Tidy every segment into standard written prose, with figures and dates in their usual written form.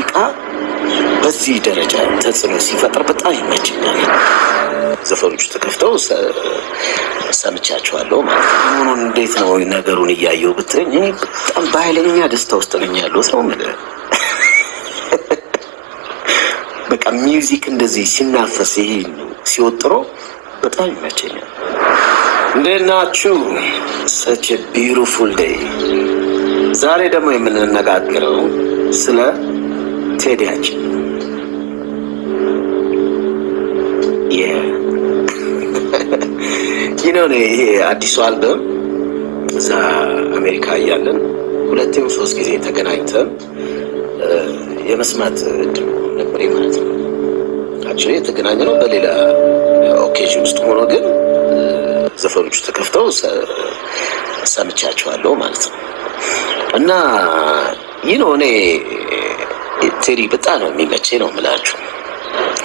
ሙዚቃ በዚህ ደረጃ ተጽዕኖ ሲፈጥር በጣም ይመችኛል። ዘፈኖቹ ተከፍተው ሰምቻቸዋለሁ ማለት ነው። እንዴት ነው ነገሩን እያየው ብትለኝ እኔ በጣም በኃይለኛ ደስታ ውስጥ ነኝ ያለው ሰው ማለት በቃ ሚውዚክ እንደዚህ ሲናፈስ ይሄ ሲወጥሮ በጣም ይመቸኛል። እንዴት ናችሁ? such a beautiful day። ዛሬ ደግሞ የምንነጋገረው ስለ ቴዲያችን ይሄ አዲሱ አልበም እዛ አሜሪካ እያለን 2 ወይም 3 ጊዜ ተገናኝተን የመስማት እድል ነበር ማለት ነው። አክቹዋሊ የተገናኘነው በሌላ ኦኬዥን ውስጥ ሆኖ ግን ዘፈኖቹ ተከፍተው ሰምቻቸዋለሁ ማለት ነው። እና እኔ ቴዲ በጣም ነው የሚመቸኝ ነው የምላችሁ።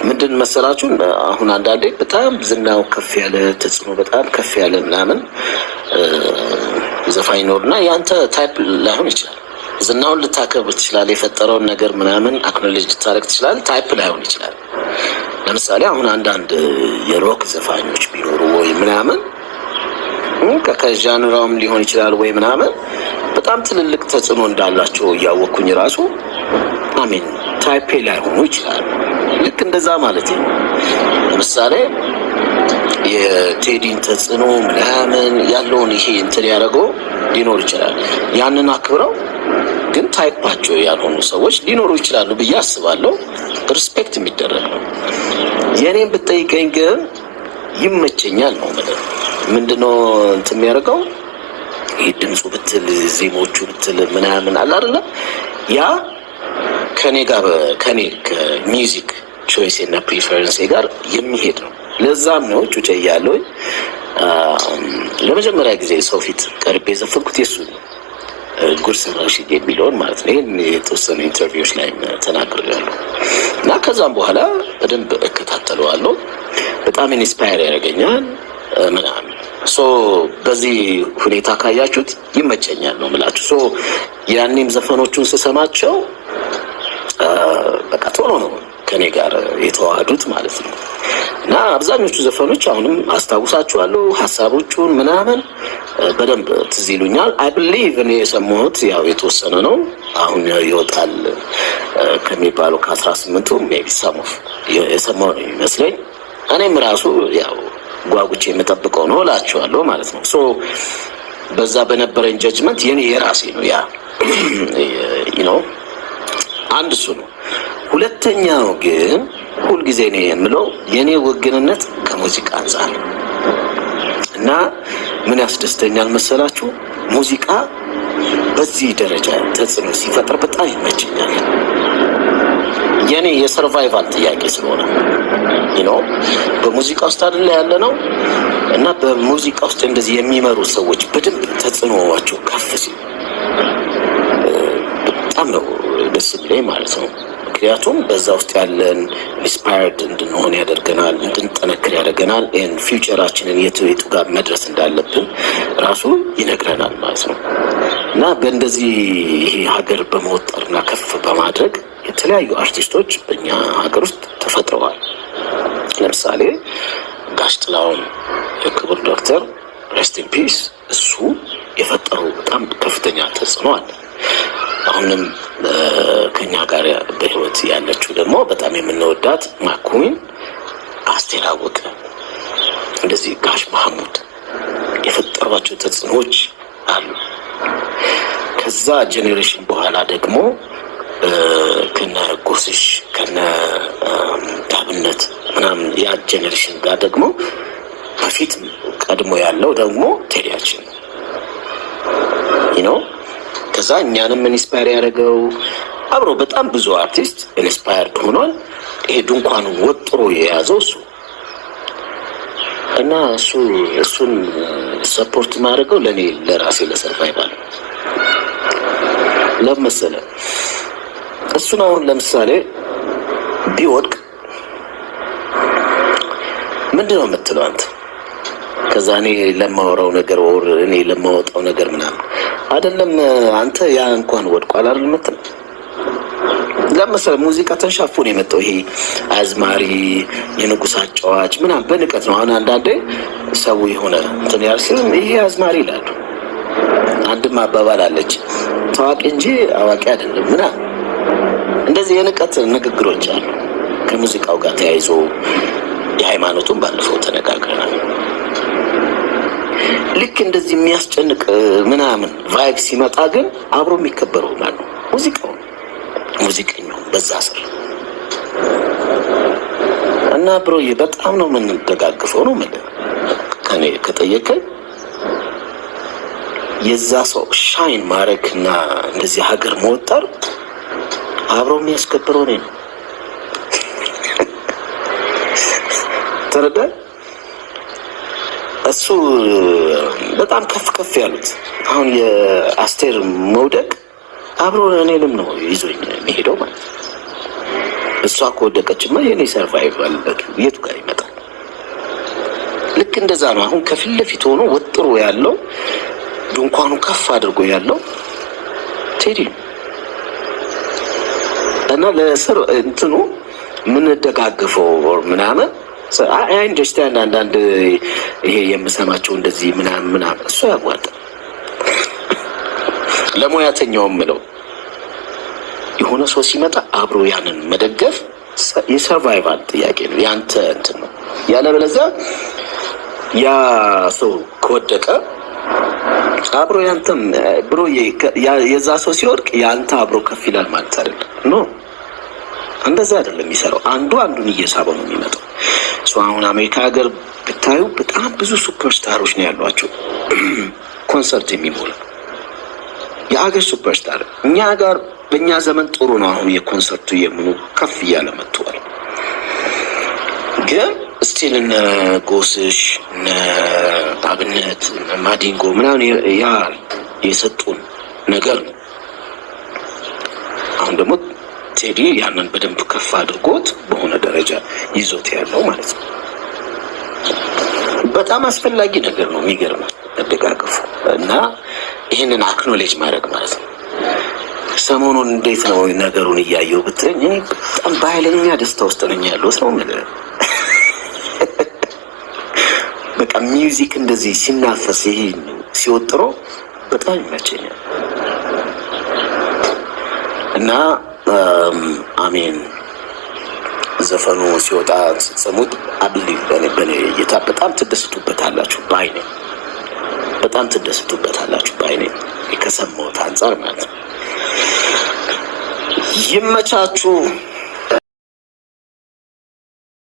ምንድን መሰላችሁ አሁን አንዳንዴ በጣም ዝናው ከፍ ያለ ተጽዕኖ በጣም ከፍ ያለ ምናምን ዘፋኝ ኖርና ያንተ ታይፕ ላይሆን ይችላል። ዝናውን ልታከብር ትችላለህ፣ የፈጠረውን ነገር ምናምን አክኖሌጅ ልታረግ ትችላለህ፣ ታይፕ ላይሆን ይችላል። ለምሳሌ አሁን አንዳንድ የሮክ ዘፋኞች ቢኖሩ ወይ ምናምን ከዣንራውም ሊሆን ይችላል ወይ ምናምን በጣም ትልልቅ ተጽዕኖ እንዳላቸው እያወቅኩኝ ራሱ አሜን ታይፔ ላይሆኑ ይችላል። ልክ እንደዛ ማለት ነው። ለምሳሌ የቴዲን ተጽዕኖ ምናምን ያለውን ይሄ እንትን ያደረገው ሊኖር ይችላል። ያንን አክብረው ግን ታይፓቸው ያልሆኑ ሰዎች ሊኖሩ ይችላሉ ብዬ አስባለሁ። ሪስፔክት የሚደረግ ነው። የኔን ብትጠይቀኝ ግን ይመቸኛል ነው ማለት ምንድነው እንትን የሚያደርገው ይሄ ድምፁ ብትል ዜሞቹ ብትል ምናምን አለ አይደለ? ያ ከኔ ከሚውዚክ ቾይስ እና ፕሪፈረንስ ጋር የሚሄድ ነው። ለዛም ነው ጩጬ እያለሁ ለመጀመሪያ ጊዜ ሰው ፊት ቀርቤ የዘፈንኩት የሱ ጉርስ ረሺድ የሚለውን ማለት ነው። ይህን የተወሰኑ ኢንተርቪዎች ላይ ተናግሬያለሁ እና ከዛም በኋላ በደንብ እከታተለዋለሁ። በጣም ኢንስፓየር ያደርገኛል ምናምን። በዚህ ሁኔታ ካያችሁት ይመቸኛል ነው የምላችሁ። ያኔም ዘፈኖቹን ስሰማቸው በቃ ቶሎ ነው ከኔ ጋር የተዋሃዱት ማለት ነው። እና አብዛኞቹ ዘፈኖች አሁንም አስታውሳቸዋለሁ፣ ሀሳቦቹን ምናምን በደንብ ትዝ ይሉኛል። አይ ብሊቭ እኔ የሰማሁት ያው የተወሰነ ነው። አሁን ይወጣል ከሚባለው ከ18ቱ ሜቢ ሰሞፍ የሰማሁ ነው የሚመስለኝ። እኔም ራሱ ያው ጓጉቼ የምጠብቀው ነው እላቸዋለሁ ማለት ነው። በዛ በነበረኝ ጀጅመንት የኔ የራሴ ነው ያ አንድ እሱ ነው። ሁለተኛው ግን ሁልጊዜ ነው የምለው የኔ ወግንነት ከሙዚቃ አንጻር እና ምን ያስደስተኛል መሰላችሁ? ሙዚቃ በዚህ ደረጃ ተጽዕኖ ሲፈጥር በጣም ይመቸኛል። የኔ የሰርቫይቫል ጥያቄ ስለሆነ በሙዚቃ ውስጥ አይደለ ያለ ነው እና በሙዚቃ ውስጥ እንደዚህ የሚመሩ ሰዎች በደንብ ተጽዕኖዋቸው ከፍ ሲል በጣም ነው ደስ ብለኝ ማለት ነው። ምክንያቱም በዛ ውስጥ ያለን ኢንስፓየርድ እንድንሆን ያደርገናል፣ እንድንጠነክር ያደርገናል። ፊውቸራችንን የቱ ጋር መድረስ እንዳለብን ራሱ ይነግረናል ማለት ነው። እና በእንደዚህ ይሄ ሀገር በመወጠርና ከፍ በማድረግ የተለያዩ አርቲስቶች በእኛ ሀገር ውስጥ ተፈጥረዋል። ለምሳሌ ጋሽ ጥላሁን የክቡር ዶክተር ሬስት ኢን ፒስ እሱ የፈጠረው በጣም ከፍተኛ ተጽዕኖ አለ። አሁንም ከኛ ጋር በህይወት ያለችው ደግሞ በጣም የምንወዳት ማኩዊን፣ አስቴር አወቀ፣ እንደዚህ ጋሽ መሐሙድ የፈጠሯቸው ተጽዕኖዎች አሉ። ከዛ ጄኔሬሽን በኋላ ደግሞ ከነ ጎስሽ ከነ ዳብነት ምናምን ያ ጄኔሬሽን ጋር ደግሞ በፊት ቀድሞ ያለው ደግሞ ቴዲያችን ከዛ እኛንም ኢንስፓየር ያደረገው አብሮ በጣም ብዙ አርቲስት ኢንስፓየርድ ሆኗል። ይሄ ድንኳኑን ወጥሮ የያዘው እሱ እና እሱን ሰፖርት ማድረገው ለእኔ ለራሴ ለሰርቫይቫል ለመሰለ እሱን አሁን ለምሳሌ ቢወድቅ ምንድን ነው የምትለው አንተ? ከዛ እኔ ለማወራው ነገር ወር እኔ ለማወጣው ነገር ምናምን አይደለም አንተ ያ እንኳን ወድቋል አይደል የምትለው? ለምሳሌ ሙዚቃ ተንሻፎ ነው የመጣው። ይሄ አዝማሪ የንጉሥ አጫዋች ምናምን በንቀት ነው። አሁን አንዳንዴ ሰው የሆነ እንትን ያል ሲል ይሄ አዝማሪ ይላሉ። አንድም አባባል አለች ታዋቂ እንጂ አዋቂ አይደለም ምናምን እንደዚህ የንቀት ንግግሮች አሉ። ከሙዚቃው ጋር ተያይዞ የሃይማኖቱን ባለፈው ተነጋግረናል። ልክ እንደዚህ የሚያስጨንቅ ምናምን ቫይብ ሲመጣ ግን አብሮ የሚከበረው ማለት ነው ሙዚቃው ሙዚቀኛው በዛ ስር እና ብሮዬ በጣም ነው የምንደጋግፈው ነው ማለት ከኔ ከጠየቀኝ የዛ ሰው ሻይን ማረክና እንደዚህ ሀገር መወጠር አብሮ የሚያስከብረው ነው። ተረዳ እሱ በጣም ከፍ ከፍ ያሉት አሁን የአስቴር መውደቅ አብሮ እኔንም ነው ይዞኝ የሚሄደው ማለት ነው። እሷ ከወደቀችማ የኔ ሰርቫይቫል የቱ ጋር ይመጣል? ልክ እንደዛ ነው። አሁን ከፊት ለፊት ሆኖ ወጥሮ ያለው ድንኳኑ ከፍ አድርጎ ያለው ቴዲ እና ለስር እንትኑ የምንደጋግፈው ምናምን አይ አንደርስታንድ አንዳንድ ይሄ የምሰማቸው እንደዚህ ምናምን እሱ ያዋጣል። ለሙያተኛውም ምለው የሆነ ሰው ሲመጣ አብሮ ያንን መደገፍ የሰርቫይቫል ጥያቄ ነው። ያንተ እንትን ነው። ያለበለዚያ ያ ሰው ከወደቀ አብሮ ያንተም ብሮ የዛ ሰው ሲወድቅ ያንተ አብሮ ከፍ ይላል ማለት አይደለም። ኖ እንደዛ አይደለም የሚሰራው። አንዱ አንዱን እየሳበው ነው የሚመጣው። አሁን አሜሪካ ሀገር ብታዩ በጣም ብዙ ሱፐርስታሮች ነው ያሏቸው። ኮንሰርት የሚሞላ የአገር ሱፐርስታር እኛ ጋር በእኛ ዘመን ጥሩ ነው። አሁን የኮንሰርቱ የምኑ ከፍ እያለ መጥቷል። ግን ስቲል እነ ጎስሽ እነ አብነት እነ ማዲንጎ ምናምን ያ የሰጡን ነገር ነው። አሁን ደግሞ ቴዲ ያንን በደንብ ከፍ አድርጎት በሆነ ደረጃ ይዞት ያለው ማለት ነው። በጣም አስፈላጊ ነገር ነው። የሚገርመው መደጋገፉ እና ይህንን አክኖሌጅ ማድረግ ማለት ነው። ሰሞኑን እንዴት ነው ነገሩን እያየው ብትለኝ እኔ በጣም በኃይለኛ ደስታ ውስጥ ነኝ ያለው ሰው ነገር በቃ ሚውዚክ እንደዚህ ሲናፈስ ይሄ ሲወጥሮ በጣም ይመቸኛል እና አሜን ዘፈኑ ሲወጣ ስትሰሙት አብሊቭ በኔ እይታ በጣም ትደስቱበታላችሁ ባይ ነኝ። በጣም ትደስቱበታላችሁ ባይ ነኝ ከሰማሁት አንጻር ማለት ነው። ይመቻችሁ።